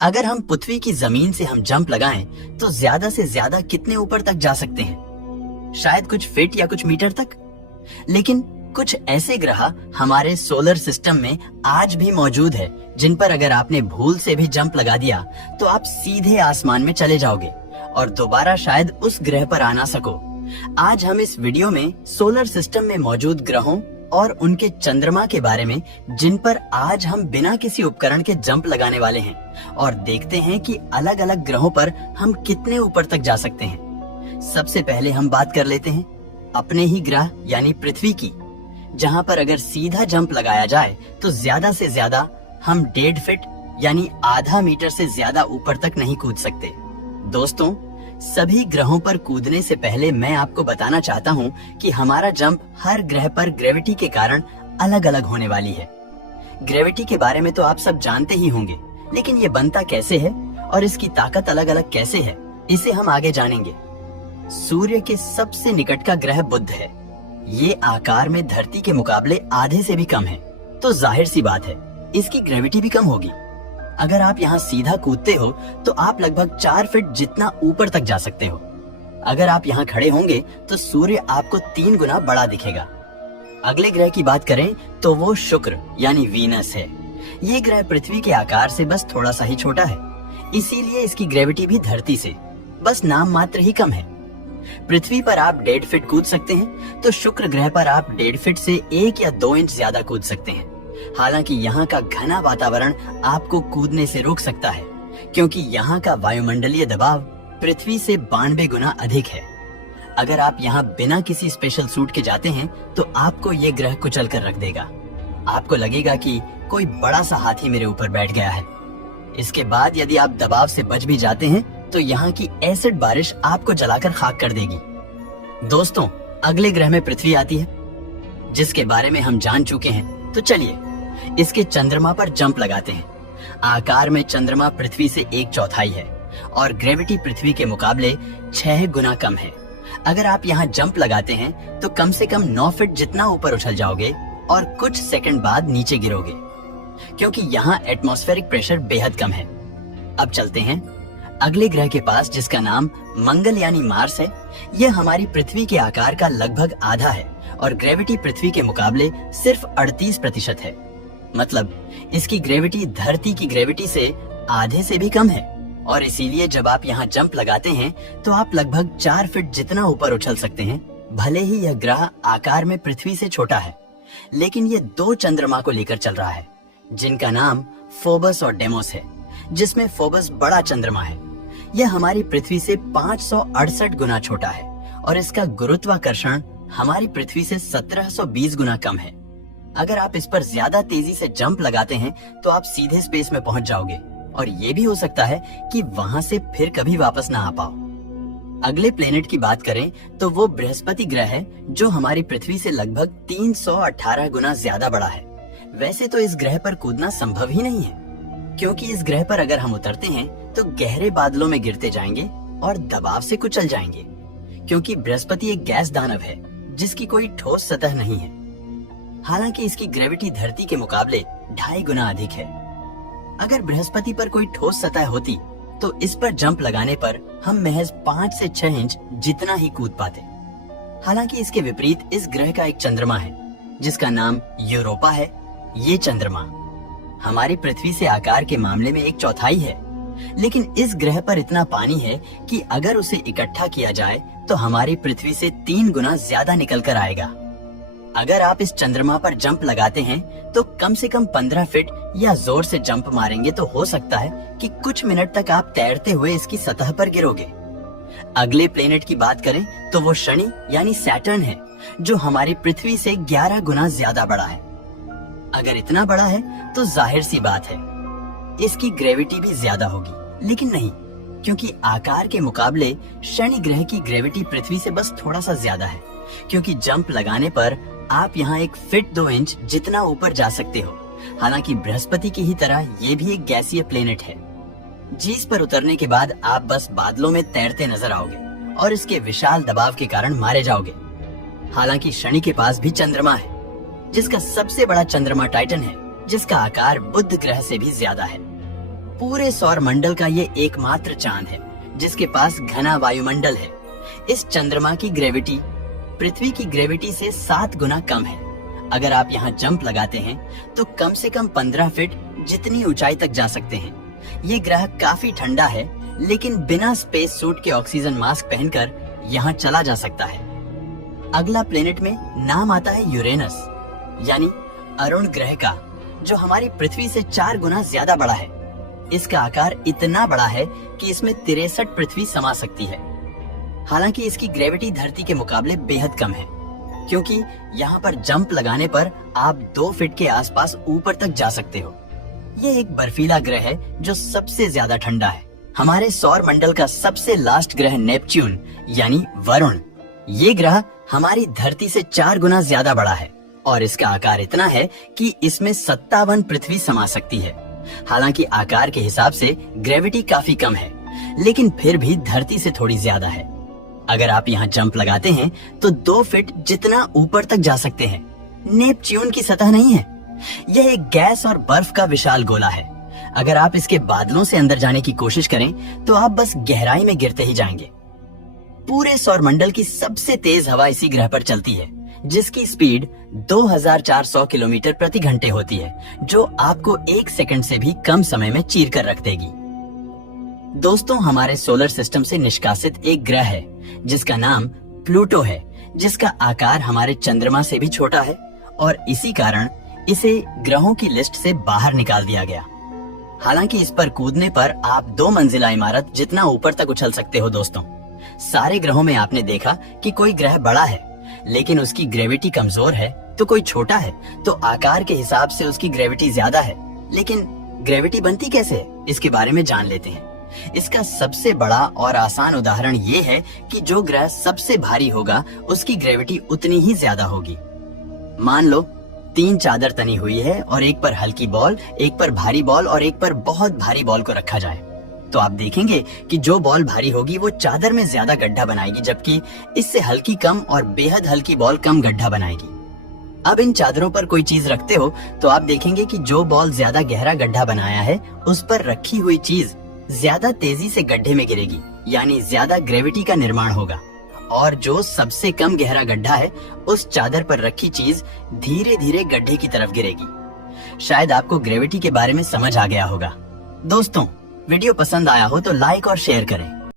अगर हम पृथ्वी की जमीन से हम जंप लगाएं तो ज्यादा से ज्यादा कितने ऊपर तक जा सकते हैं? शायद कुछ फीट या कुछ मीटर तक। लेकिन कुछ ऐसे ग्रह हमारे सोलर सिस्टम में आज भी मौजूद है जिन पर अगर आपने भूल से भी जंप लगा दिया तो आप सीधे आसमान में चले जाओगे और दोबारा शायद उस ग्रह पर आ ना सको। आज हम इस वीडियो में सोलर सिस्टम में मौजूद ग्रहों और उनके चंद्रमा के बारे में जिन पर आज हम बिना किसी उपकरण के जंप लगाने वाले हैं और देखते हैं कि अलग अलग ग्रहों पर हम कितने ऊपर तक जा सकते हैं। सबसे पहले हम बात कर लेते हैं अपने ही ग्रह यानी पृथ्वी की, जहां पर अगर सीधा जंप लगाया जाए तो ज्यादा से ज्यादा हम 1.5 फीट यानी आधा मीटर से ज्यादा ऊपर तक नहीं कूद सकते। दोस्तों, सभी ग्रहों पर कूदने से पहले मैं आपको बताना चाहता हूँ कि हमारा जंप हर ग्रह पर ग्रेविटी के कारण अलग अलग होने वाली है। ग्रेविटी के बारे में तो आप सब जानते ही होंगे, लेकिन ये बनता कैसे है और इसकी ताकत अलग अलग कैसे है, इसे हम आगे जानेंगे। सूर्य के सबसे निकट का ग्रह बुध है। ये आकार में धरती के मुकाबले आधे से भी कम है, तो जाहिर सी बात है इसकी ग्रेविटी भी कम होगी। अगर आप यहाँ सीधा कूदते हो तो आप लगभग 4 फीट जितना ऊपर तक जा सकते हो। अगर आप यहाँ खड़े होंगे तो सूर्य आपको 3 गुना बड़ा दिखेगा। अगले ग्रह की बात करें तो वो शुक्र यानी वीनस है। ये ग्रह पृथ्वी के आकार से बस थोड़ा सा ही छोटा है, इसीलिए इसकी ग्रेविटी भी धरती से बस नाम मात्र ही कम है। पृथ्वी पर आप 1.5 फीट कूद सकते हैं, तो शुक्र ग्रह पर आप 1.5 फीट से 1 या 2 इंच ज्यादा कूद सकते हैं। हालांकि यहाँ का घना वातावरण आपको कूदने से रोक सकता है, क्योंकि यहाँ का वायुमंडलीय दबाव पृथ्वी से 92 गुना अधिक है। अगर आप यहाँ बिना किसी स्पेशल सूट के जाते हैं तो आपको ये ग्रह कुचल कर रख देगा। आपको लगेगा कि कोई बड़ा सा हाथी मेरे ऊपर बैठ गया है। इसके बाद यदि आप दबाव से बच भी जाते हैं तो यहाँ की एसिड बारिश आपको जलाकर खाक कर देगी। दोस्तों, अगले ग्रह में पृथ्वी आती है, जिसके बारे में हम जान चुके हैं। तो चलिए इसके चंद्रमा पर जंप लगाते हैं। आकार में चंद्रमा पृथ्वी से 1/4 है और ग्रेविटी पृथ्वी के मुकाबले 6 गुना कम है। अगर आप यहाँ जंप लगाते हैं तो कम से कम 9 फीट जितना ऊपर उछल जाओगे और कुछ सेकंड बाद नीचे गिरोगे, क्योंकि यहाँ एटमॉस्फेरिक प्रेशर बेहद कम है। अब चलते हैं अगले ग्रह के पास, जिसका नाम मंगल यानी मार्स है। यह हमारी पृथ्वी के आकार का लगभग आधा है और ग्रेविटी पृथ्वी के मुकाबले सिर्फ 38% है। मतलब इसकी ग्रेविटी धरती की ग्रेविटी से आधे से भी कम है और इसीलिए जब आप यहाँ जंप लगाते हैं तो आप लगभग 4 फीट जितना ऊपर उछल सकते हैं। भले ही यह ग्रह आकार में पृथ्वी से छोटा है, लेकिन ये 2 चंद्रमा को लेकर चल रहा है, जिनका नाम फोबस और डेमोस है, जिसमें फोबस बड़ा चंद्रमा है। यह हमारी पृथ्वी से 568 गुना छोटा है और इसका गुरुत्वाकर्षण हमारी पृथ्वी से 1720 गुना कम है। अगर आप इस पर ज्यादा तेजी से जंप लगाते हैं तो आप सीधे स्पेस में पहुंच जाओगे और ये भी हो सकता है कि वहां से फिर कभी वापस ना आ पाओ। अगले प्लेनेट की बात करें तो वो बृहस्पति ग्रह है, जो हमारी पृथ्वी से लगभग 318 गुना ज्यादा बड़ा है। वैसे तो इस ग्रह पर कूदना संभव ही नहीं है, क्योंकि इस ग्रह पर अगर हम उतरते हैं तो गहरे बादलों में गिरते जाएंगे और दबाव से कुचल जाएंगे, क्योंकि बृहस्पति एक गैस दानव है जिसकी कोई ठोस सतह नहीं है। हालांकि इसकी ग्रेविटी धरती के मुकाबले 2.5 गुना अधिक है। अगर बृहस्पति पर कोई ठोस सतह होती तो इस पर जंप लगाने पर हम महज 5 से 6 इंच जितना ही कूद पाते। हालांकि इसके विपरीत इस ग्रह का एक चंद्रमा है जिसका नाम यूरोपा है। ये चंद्रमा हमारी पृथ्वी से आकार के मामले में 1/4 है, लेकिन इस ग्रह पर इतना पानी है कि अगर उसे इकट्ठा किया जाए तो हमारी पृथ्वी से 3 गुना ज्यादा निकल कर आएगा। अगर आप इस चंद्रमा पर जंप लगाते हैं तो कम से कम 15 फीट या जोर से जंप मारेंगे तो हो सकता है कि कुछ मिनट तक आप तैरते हुए इसकी सतह पर गिरोगे। अगले प्लेनेट की बात करें तो वो शनि यानी सैटर्न है, जो हमारी पृथ्वी से 11 गुना ज्यादा बड़ा है। अगर इतना बड़ा है तो जाहिर सी बात है इसकी ग्रेविटी भी ज्यादा होगी, लेकिन नहीं, क्योंकि आकार के मुकाबले शनि ग्रह की ग्रेविटी पृथ्वी से बस थोड़ा सा ज्यादा है। क्योंकि जंप लगाने पर आप यहाँ 1 फीट 2 इंच जितना ऊपर जा सकते हो। हालांकि बृहस्पति की ही तरह ये भी एक गैसीय प्लेनेट है, जिस पर उतरने के बाद आप बस बादलों में तैरते नजर आओगे और इसके विशाल दबाव के कारण मारे जाओगे। हालांकि शनि के पास भी चंद्रमा है, जिसका सबसे बड़ा चंद्रमा टाइटन है, जिसका आकार बुध ग्रह से भी ज्यादा है। पूरे सौर मंडल का ये एकमात्र चांद है जिसके पास घना वायुमंडल है। इस चंद्रमा की ग्रेविटी पृथ्वी की ग्रेविटी से 7 गुना कम है। अगर आप यहाँ जंप लगाते हैं तो कम से कम 15 फीट जितनी ऊंचाई तक जा सकते हैं। ये ग्रह काफी ठंडा है, लेकिन बिना स्पेस सूट के ऑक्सीजन मास्क पहनकर यहाँ चला जा सकता है। अगला प्लेनेट में नाम आता है यूरेनस, यानी अरुण ग्रह का, जो हमारी पृथ्वी से 4 गुना ज्यादा बड़ा है। इसका आकार इतना बड़ा है कि इसमें 63 पृथ्वी समा सकती है। हालांकि इसकी ग्रेविटी धरती के मुकाबले बेहद कम है, क्योंकि यहाँ पर जंप लगाने पर आप 2 फीट के आसपास ऊपर तक जा सकते हो। ये एक बर्फीला ग्रह है जो सबसे ज्यादा ठंडा है। हमारे सौर मंडल का सबसे लास्ट ग्रह नेपच्यून यानी वरुण, ये ग्रह हमारी धरती से 4 गुना ज्यादा बड़ा है और इसका आकार इतना है कि इसमें 57 पृथ्वी समा सकती है। हालांकि आकार के हिसाब से ग्रेविटी काफी कम है, लेकिन फिर भी धरती से थोड़ी ज्यादा है। अगर आप यहाँ जंप लगाते हैं तो 2 फीट जितना ऊपर तक जा सकते हैं। नेपच्यून की सतह नहीं है, यह एक गैस और बर्फ का विशाल गोला है। अगर आप इसके बादलों से अंदर जाने की कोशिश करें तो आप बस गहराई में गिरते ही जाएंगे। पूरे सौर मंडल की सबसे तेज हवा इसी ग्रह पर चलती है, जिसकी स्पीड 2400 किलोमीटर प्रति घंटे होती है, जो आपको 1 सेकंड से भी कम समय में चीर कर रख देगी। दोस्तों, हमारे सोलर सिस्टम से निष्कासित एक ग्रह है जिसका नाम प्लूटो है, जिसका आकार हमारे चंद्रमा से भी छोटा है और इसी कारण इसे ग्रहों की लिस्ट से बाहर निकाल दिया गया। हालांकि इस पर कूदने पर आप 2 मंजिला इमारत जितना ऊपर तक उछल सकते हो। दोस्तों, सारे ग्रहों में आपने देखा कि कोई ग्रह बड़ा है लेकिन उसकी ग्रेविटी कमजोर है, तो कोई छोटा है तो आकार के हिसाब से उसकी ग्रेविटी ज्यादा है। लेकिन ग्रेविटी बनती कैसे है, इसके बारे में जान लेते हैं। इसका सबसे बड़ा और आसान उदाहरण ये है कि जो ग्रह सबसे भारी होगा उसकी ग्रेविटी उतनी ही ज्यादा होगी। मान लो 3 चादर तनी हुई है और एक पर हल्की बॉल, एक पर भारी बॉल और एक पर बहुत भारी बॉल को रखा जाए, तो आप देखेंगे कि जो बॉल भारी होगी वो चादर में ज्यादा गड्ढा बनाएगी, जबकि इससे हल्की कम और बेहद हल्की बॉल कम गड्ढा बनाएगी। अब इन चादरों पर कोई चीज रखते हो तो आप देखेंगे कि जो बॉल ज्यादा गहरा गड्ढा बनाया है उस पर रखी हुई चीज ज्यादा तेजी से गड्ढे में गिरेगी, यानी ज्यादा ग्रेविटी का निर्माण होगा। और जो सबसे कम गहरा गड्ढा है उस चादर पर रखी चीज धीरे धीरे गड्ढे की तरफ गिरेगी। शायद आपको ग्रेविटी के बारे में समझ आ गया होगा। दोस्तों, वीडियो पसंद आया हो तो लाइक और शेयर करें।